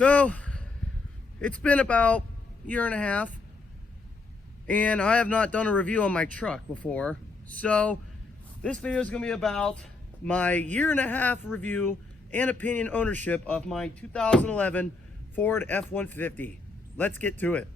So it's been about a year and a half, and I have not done a review on my truck before. So this video is going to be about my year and a half review and opinion ownership of my 2011 Ford F150. Let's get to it.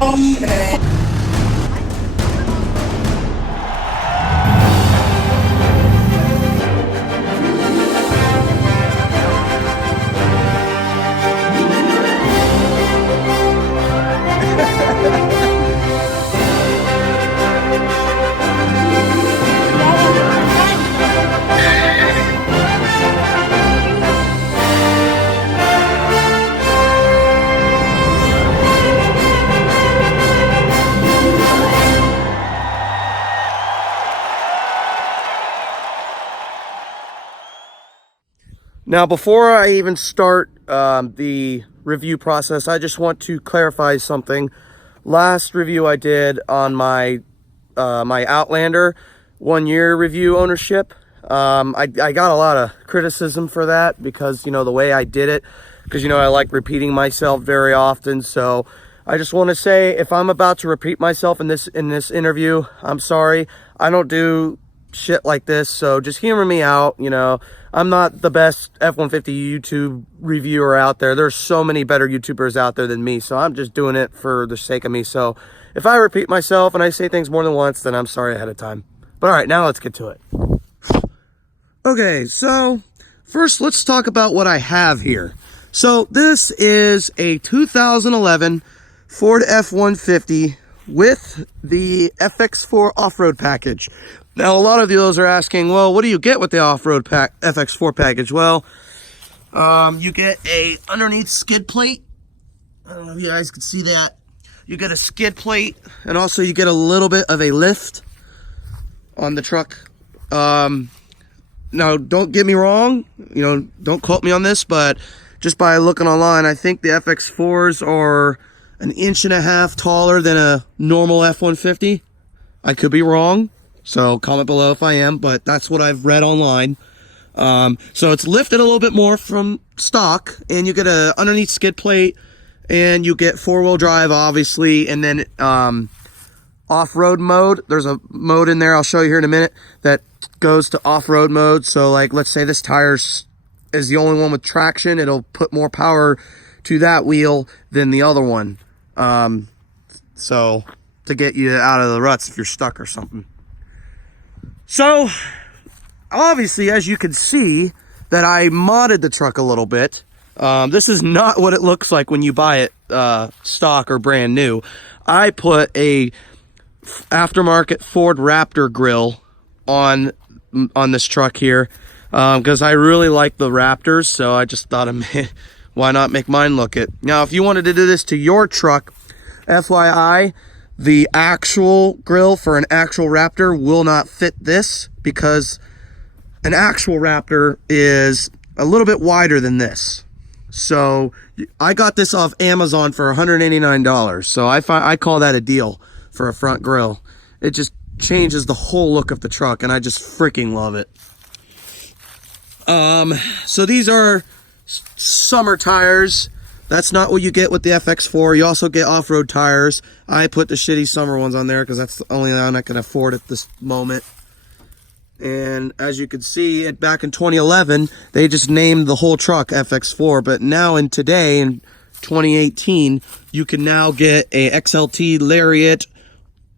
Okay. Now, before I even start the review process, I just want to clarify something. Last review I did on my my Outlander 1 year review ownership, I got a lot of criticism for that because, you know, the way I did it, because, you know, I like repeating myself very often. So I just want to say, if I'm about to repeat myself in this interview, I'm sorry. I don't do shit like this, so just humor me out. You know, I'm not the best F-150 YouTube reviewer out there. There's so many better YouTubers out there than me, so I'm just doing it for the sake of me. So if I repeat myself and I say things more than once, then I'm sorry ahead of time. But all right, now let's get to it. Okay, so first let's talk about what I have here. So this is a 2011 Ford F-150 with the FX4 off-road package. Now, a lot of those are asking, well, what do you get with the off-road FX4 package? Well, you get a underneath skid plate. I don't know if you guys can see that. You get a skid plate, and also you get a little bit of a lift on the truck. Now, don't get me wrong. You know, don't quote me on this, but just by looking online, I think the FX4s are 1.5 inches taller than a normal F-150. I could be wrong. So comment below if I am, but that's what I've read online. So it's lifted a little bit more from stock, and you get a underneath skid plate, and you get 4-wheel drive, obviously, and then off-road mode. There's a mode in there I'll show you here in a minute that goes to off-road mode. So like, let's say this tire is the only one with traction, it'll put more power to that wheel than the other one. So to get you out of the ruts if you're stuck or something. So, obviously, as you can see, that I modded the truck a little bit. This is not what it looks like when you buy it stock or brand new. I put a aftermarket Ford Raptor grill on this truck here because I really like the Raptors, so I just thought, why not make mine look it? Now, if you wanted to do this to your truck, FYI, the actual grill for an actual Raptor will not fit this because an actual Raptor is a little bit wider than this. So I got this off Amazon for $189. So I call that a deal for a front grill. It just changes the whole look of the truck, and I just freaking love it. So these are summer tires. That's not what you get with the FX4. You also get off-road tires. I put the shitty summer ones on there because that's the only one I can afford at this moment. And as you can see, back in 2011, they just named the whole truck FX4. But now in 2018, you can now get a XLT Lariat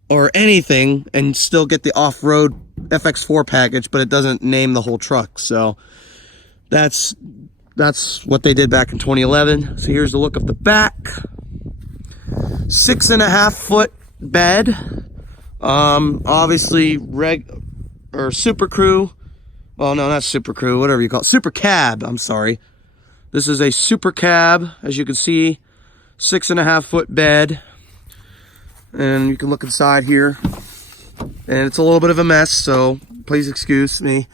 or anything and still get the off-road FX4 package, but it doesn't name the whole truck. So that's what they did back in 2011. So here's the look of the back. 6.5 foot bed. Obviously Super Crew. Well, no, not Super Crew, whatever you call it. Super Cab, I'm sorry. This is a Super Cab, as you can see. 6.5 foot bed. And you can look inside here. And it's a little bit of a mess, so please excuse me.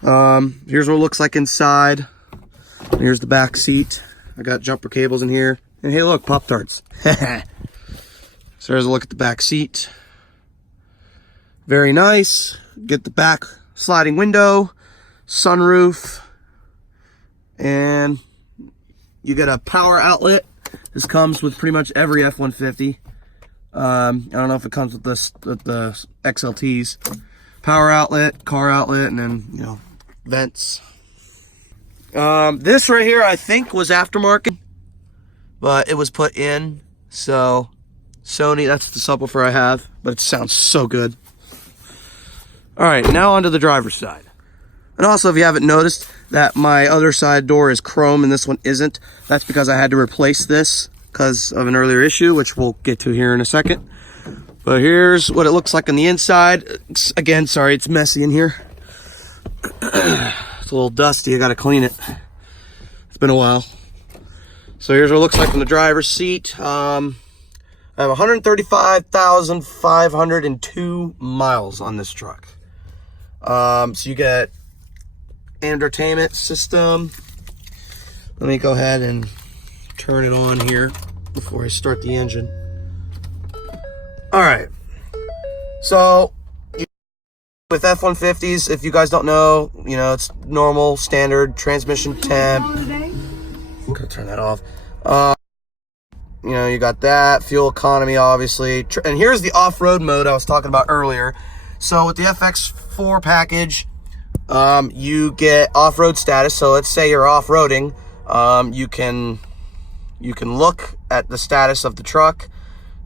Here's what it looks like inside. Here's the back seat. I got jumper cables in here. And hey, look, Pop-Tarts. So there's a look at the back seat. Very nice. Get the back sliding window, sunroof, and you get a power outlet. This comes with pretty much every F-150. I don't know if it comes with the XLTs. Power outlet, car outlet, and then, you know, vents. This right here, I think, was aftermarket, but it was put in. So, Sony, that's the subwoofer I have, but it sounds so good. All right, now onto the driver's side. And also, if you haven't noticed, that my other side door is chrome and this one isn't. That's because I had to replace this because of an earlier issue, which we'll get to here in a second. But here's what it looks like on the inside. Again, sorry, it's messy in here. It's a little dusty, I gotta clean it. It's been a while. So here's what it looks like on the driver's seat. I have 135,502 miles on this truck. So you get entertainment system. Let me go ahead and turn it on here before I start the engine. All right. So with F-150s, if you guys don't know, you know, it's normal, standard transmission temp. I'm gonna turn that off. You know, you got that, fuel economy, obviously. And here's the off-road mode I was talking about earlier. So with the FX4 package, you get off-road status. So let's say you're off-roading, you can look at the status of the truck,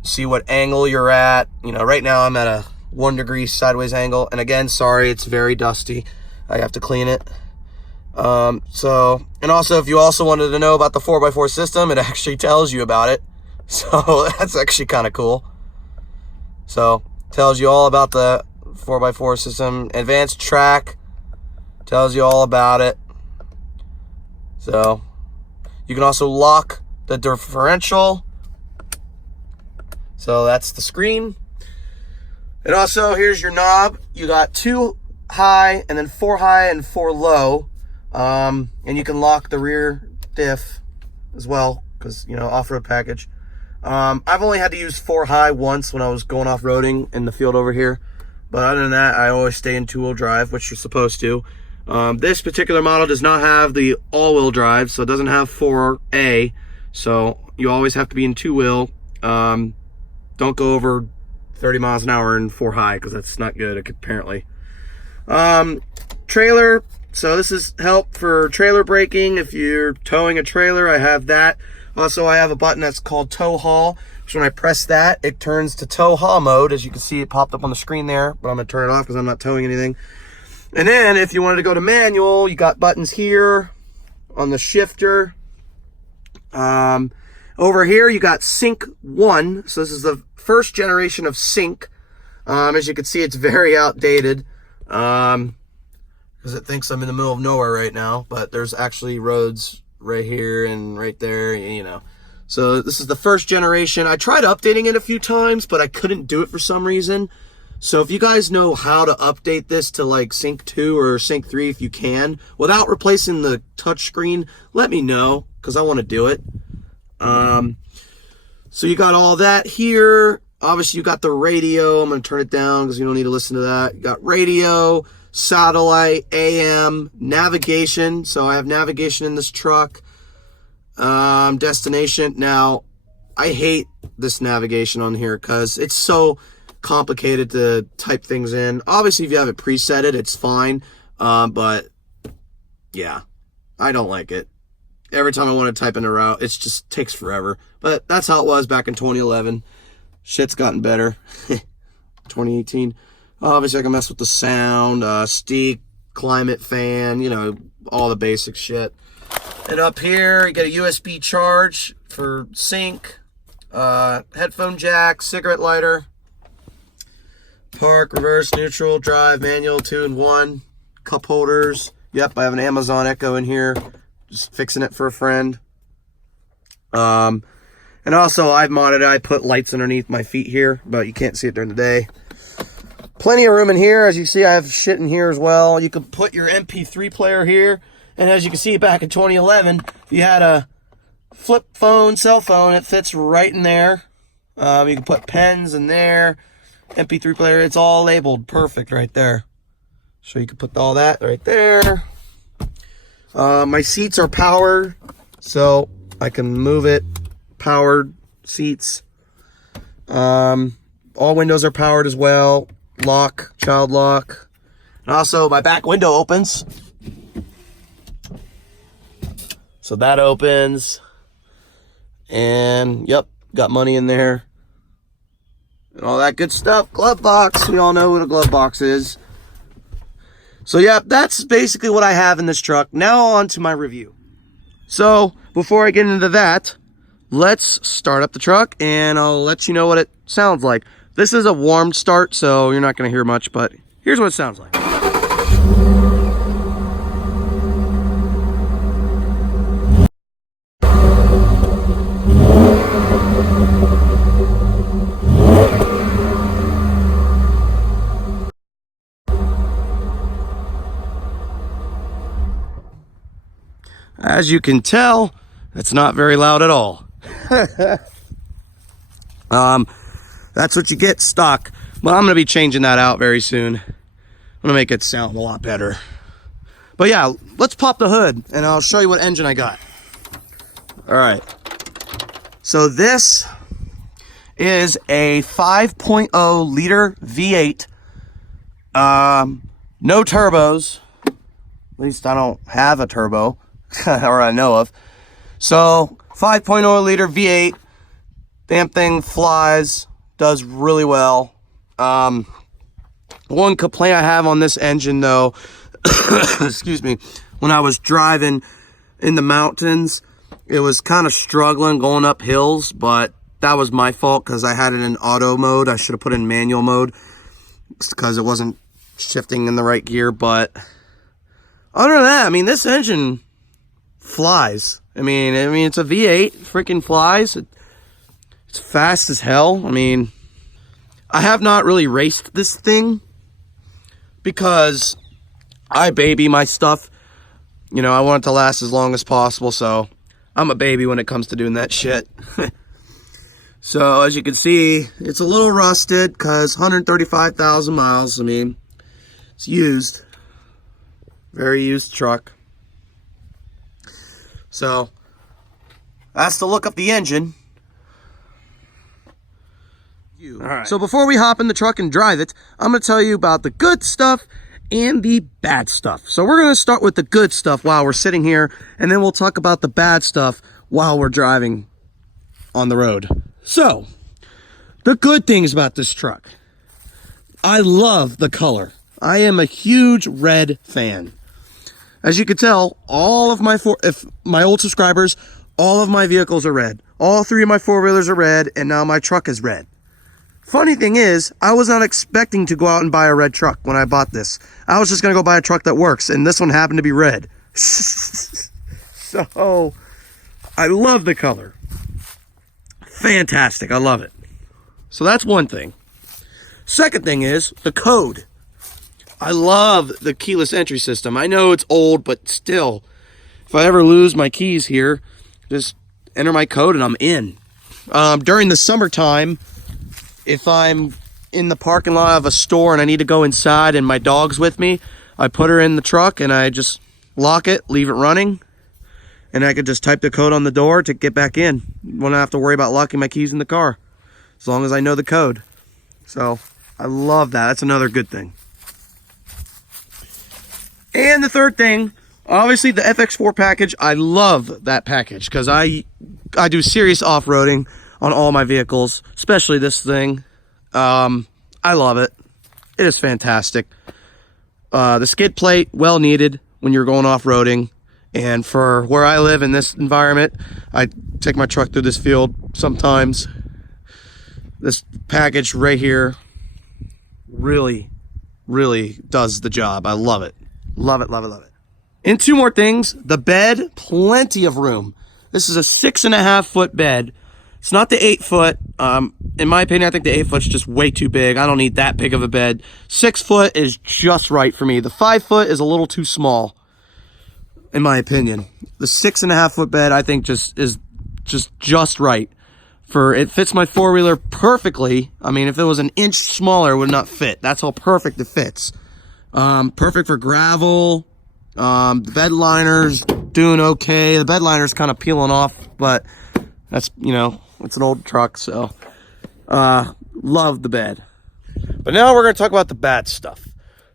see what angle you're at. You know, right now I'm at a 1 degree sideways angle. And again, sorry, it's very dusty. I have to clean it. And also, if you also wanted to know about the 4x4 system, it actually tells you about it. So that's actually kind of cool. So tells you all about the 4x4 system. Advanced track tells you all about it. So you can also lock the differential. So that's the screen. And also, here's your knob. You got 2 high and then 4 high and 4 low. And you can lock the rear diff as well, because, you know, off-road package. I've only had to use 4 high once when I was going off-roading in the field over here. But other than that, I always stay in 2-wheel drive, which you're supposed to. This particular model does not have the all-wheel drive, so it doesn't have 4A. So you always have to be in 2-wheel. Don't go over 30 miles an hour in 4 high, because that's not good, apparently. Trailer. So this is help for trailer braking. If you're towing a trailer, I have that. Also, I have a button that's called tow haul, which when I press that, it turns to tow haul mode. As you can see, it popped up on the screen there, but I'm gonna turn it off because I'm not towing anything. And then if you wanted to go to manual, you got buttons here on the shifter. Over here, you got Sync 1. So this is the first generation of Sync. As you can see, it's very outdated. Because it thinks I'm in the middle of nowhere right now, but there's actually roads right here and right there, you know. So this is the first generation. I tried updating it a few times, but I couldn't do it for some reason. So if you guys know how to update this to like Sync 2 or Sync 3, if you can, without replacing the touchscreen, let me know, because I want to do it. So you got all that here. Obviously, you got the radio. I'm going to turn it down because you don't need to listen to that. You got radio, satellite, AM, navigation. So I have navigation in this truck. Destination. Now, I hate this navigation on here because it's so complicated to type things in. Obviously, if you have it presetted, it's fine. But yeah, I don't like it. Every time I want to type in a route, it just takes forever. But that's how it was back in 2011. Shit's gotten better. 2018. Obviously, I can mess with the sound, steep, climate fan, you know, all the basic shit. And up here, you get a USB charge for sync, headphone jack, cigarette lighter, park, reverse, neutral, drive, manual, 2-in-1, cup holders. Yep, I have an Amazon Echo in here, just fixing it for a friend. And also, I've modded it. I put lights underneath my feet here, but you can't see it during the day. Plenty of room in here. As you see, I have shit in here as well. You can put your MP3 player here. And as you can see, back in 2011, if you had a flip phone, cell phone, it fits right in there. You can put pens in there. MP3 player. It's all labeled perfect right there. So you can put all that right there. My seats are powered, so I can move it. Powered seats. All windows are powered as well. Lock, child lock. And also my back window opens. So that opens. And yep, got money in there. And all that good stuff. Glove box. We all know what a glove box is. So yeah, that's basically what I have in this truck. Now on to my review. So before I get into that, let's start up the truck and I'll let you know what it sounds like. This is a warm start, so you're not going to hear much, but here's what it sounds like. As you can tell, it's not very loud at all. That's what you get stock. But I'm going to be changing that out very soon. I'm going to make it sound a lot better. But yeah, let's pop the hood and I'll show you what engine I got. Alright. So this is a 5.0 liter V8. No turbos. At least I don't have a turbo. Or I know of. So 5.0 liter V8. Damn thing flies. Does really well. One complaint I have on this engine though, excuse me, when I was driving in the mountains, it was kind of struggling going up hills, but that was my fault because I had it in auto mode. I should have put it in manual mode because it wasn't shifting in the right gear. But other than that, I mean, this engine flies. I mean, it's a V8, freaking flies. It's fast as hell. I mean, I have not really raced this thing because I baby my stuff. You know, I want it to last as long as possible, so I'm a baby when it comes to doing that shit. So, as you can see, it's a little rusted because 135,000 miles. I mean, it's used. Very used truck. So, that's to look up the engine. Alright. So before we hop in the truck and drive it, I'm going to tell you about the good stuff and the bad stuff. So we're going to start with the good stuff while we're sitting here, and then we'll talk about the bad stuff while we're driving on the road. So, the good things about this truck. I love the color. I am a huge red fan. As you can tell, all of my my old subscribers, all of my vehicles are red. All three of my four-wheelers are red, and now my truck is red. Funny thing is, I was not expecting to go out and buy a red truck when I bought this. I was just going to go buy a truck that works, and this one happened to be red. So, I love the color. Fantastic, I love it. So that's one thing. Second thing is the code. I love the keyless entry system. I know it's old, but still, if I ever lose my keys here, just enter my code and I'm in. During the summertime, if I'm in the parking lot of a store and I need to go inside and my dog's with me, I put her in the truck and I just lock it, leave it running, and I could just type the code on the door to get back in. Won't have to worry about locking my keys in the car, as long as I know the code. So, I love that. That's another good thing. And the third thing, obviously the FX4 package. I love that package because I do serious off-roading on all my vehicles, especially this thing. I love it. It is fantastic. The skid plate, well needed when you're going off-roading. And for where I live in this environment, I take my truck through this field sometimes. This package right here really, really does the job. I love it. Love it, love it, love it. And two more things. The bed, plenty of room. This is a 6.5 foot bed. It's not the 8 foot. In my opinion, I think the 8 foot's just way too big. I don't need that big of a bed. 6 foot is just right for me. The 5 foot is a little too small, in my opinion. The 6.5 foot bed, I think, is just right It fits my four-wheeler perfectly. I mean, if it was an inch smaller, it would not fit. That's how perfect it fits. Perfect for gravel. The bed liner's doing okay. The bed liner's kind of peeling off, but that's, you know, it's an old truck, so love the bed. But now we're going to talk about the bad stuff.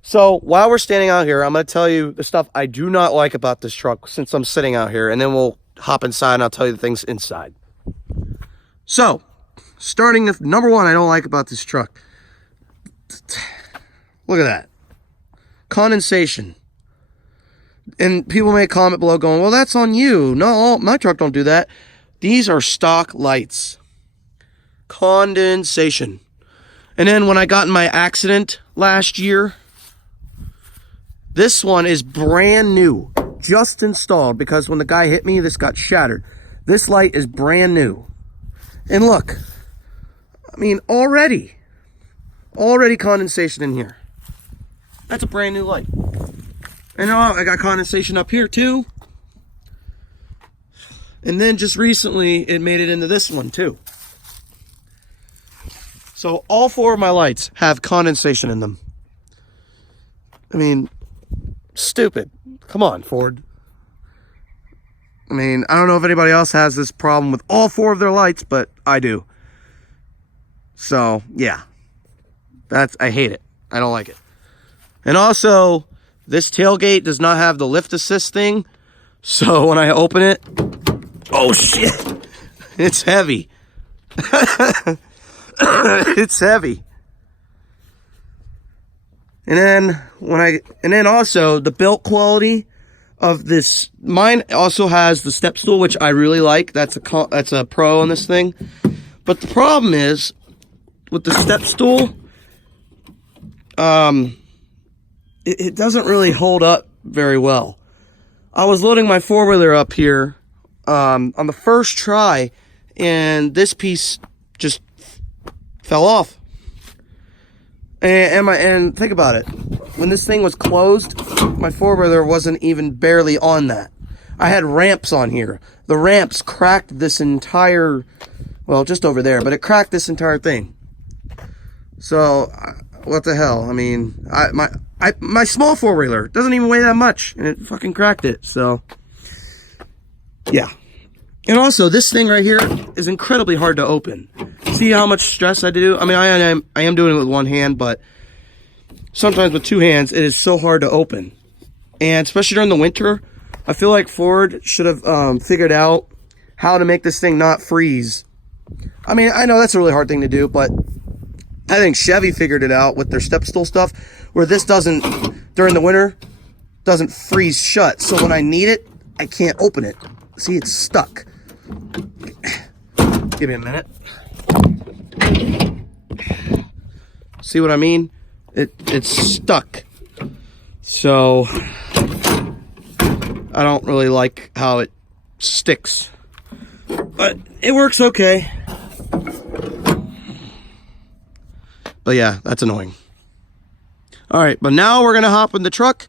So while we're standing out here, I'm going to tell you the stuff I do not like about this truck since I'm sitting out here, and then we'll hop inside and I'll tell you the things inside. So, starting with number one I don't like about this truck. Look at that. Condensation. And people may comment below going, well, that's on you. No, my truck don't do that. These are stock lights. Condensation. And then when I got in my accident last year, this one is brand new. Just installed, because when the guy hit me, this got shattered. This light is brand new. And look, I mean, already condensation in here. That's a brand new light. And I got condensation up here too. And then just recently, it made it into this one too. So all four of my lights have condensation in them. I mean, stupid. Come on, Ford. I mean, I don't know if anybody else has this problem with all four of their lights, but I do. So, yeah. I hate it. I don't like it. And also, this tailgate does not have the lift assist thing. So, when I open it, oh shit. It's heavy. It's heavy. And then also the built quality of this. Mine also has the step stool, which I really like. That's a pro on this thing. But the problem is with the step stool, it doesn't really hold up very well. I was loading my four-wheeler up here on the first try, and this piece just fell off. And think about it. When this thing was closed, my four-wheeler wasn't even barely on that. I had ramps on here. The ramps cracked this entire, well, just over there, but it cracked this entire thing. So, what the hell? I mean, my small four-wheeler doesn't even weigh that much, and it fucking cracked it. So, yeah. And also, this thing right here is incredibly hard to open. See how much stress I do? I mean, I am doing it with one hand, but sometimes with two hands, it is so hard to open. And especially during the winter, I feel like Ford should have figured out how to make this thing not freeze. I mean, I know that's a really hard thing to do, but I think Chevy figured it out with their step stool stuff, where this doesn't, during the winter, doesn't freeze shut. So when I need it, I can't open it. See, it's stuck. Give me a minute. See what I mean? It's stuck. So I don't really like how it sticks, but it works okay. But yeah, that's annoying. All right, but now we're gonna hop in the truck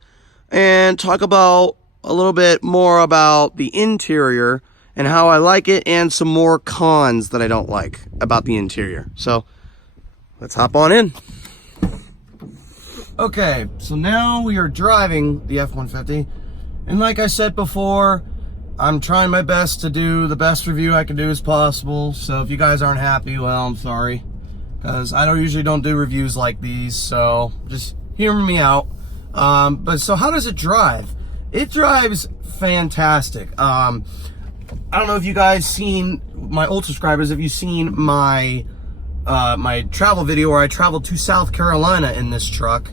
and talk about a little bit more about the interior and how I like it, and some more cons that I don't like about the interior. So let's hop on in. Okay, so now we are driving the F-150, and like I said before, I'm trying my best to do the best review I can do as possible. So if you guys aren't happy, well, I'm sorry, because I usually don't do reviews like these, so just hear me out. But so how does it drive? It drives fantastic. I don't know if you guys seen, my old subscribers, if you've seen my my travel video where I traveled to South Carolina in this truck.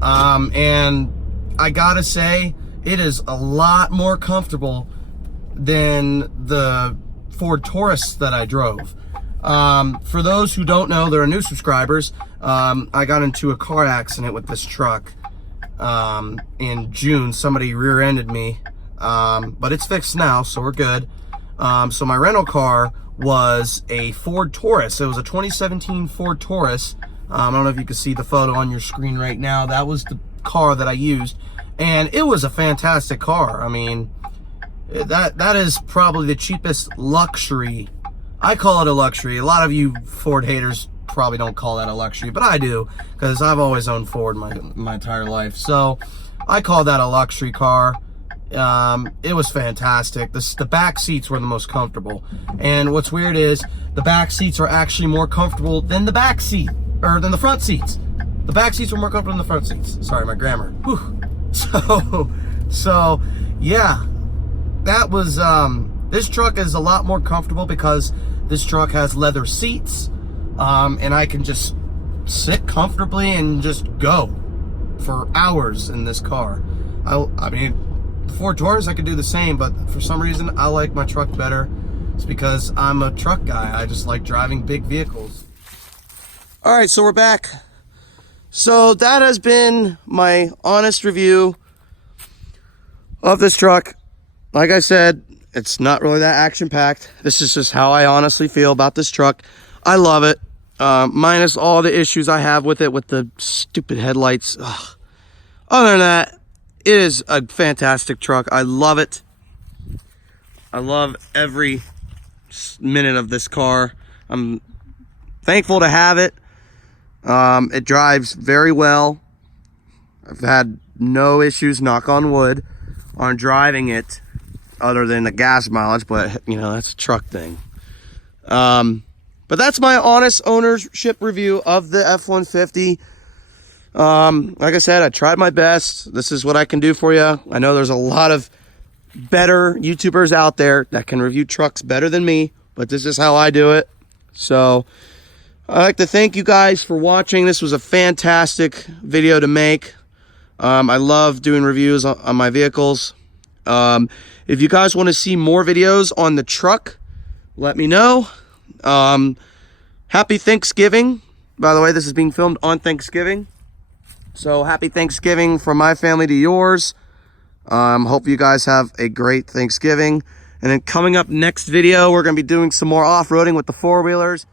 And I gotta say, it is a lot more comfortable than the Ford Taurus that I drove. For those who don't know, they're new subscribers, I got into a car accident with this truck in June. Somebody rear-ended me, but it's fixed now, so we're good. So my rental car was a Ford Taurus. It was a 2017 Ford Taurus. I don't know if you can see the photo on your screen right now. That was the car that I used, and it was a fantastic car. I mean, that is probably the cheapest luxury I call it a luxury. A lot of you Ford haters probably don't call that a luxury, but I do, because I've always owned Ford my entire life. So I call that a luxury car. It was fantastic. The back seats were the most comfortable. And what's weird is the back seats are actually more comfortable than the back seat, or than the front seats. The back seats were more comfortable than the front seats. Sorry, my grammar. Whew. So yeah, that was, this truck is a lot more comfortable because this truck has leather seats, and I can just sit comfortably and just go for hours in this car. I mean, the Ford Taurus, I could do the same, but for some reason, I like my truck better. It's because I'm a truck guy. I just like driving big vehicles. All right, so we're back. So that has been my honest review of this truck. Like I said, it's not really that action-packed. This is just how I honestly feel about this truck. I love it, minus all the issues I have with it, with the stupid headlights. Ugh. Other than that, it is a fantastic truck. I love it. I love every minute of this car. I'm thankful to have it. It drives very well. I've had no issues, knock on wood, on driving it, other than the gas mileage, but you know, that's a truck thing. But that's my honest ownership review of the F-150. Like I said, I tried my best. This is what I can do for you. I know there's a lot of better YouTubers out there that can review trucks better than me, but this is how I do it. So I'd like to thank you guys for watching. This was a fantastic video to make. I love doing reviews on my vehicles. If you guys want to see more videos on the truck, let me know. Happy Thanksgiving. By the way, this is being filmed on Thanksgiving. So happy Thanksgiving from my family to yours. Hope you guys have a great Thanksgiving. And then coming up next video, we're going to be doing some more off-roading with the four-wheelers.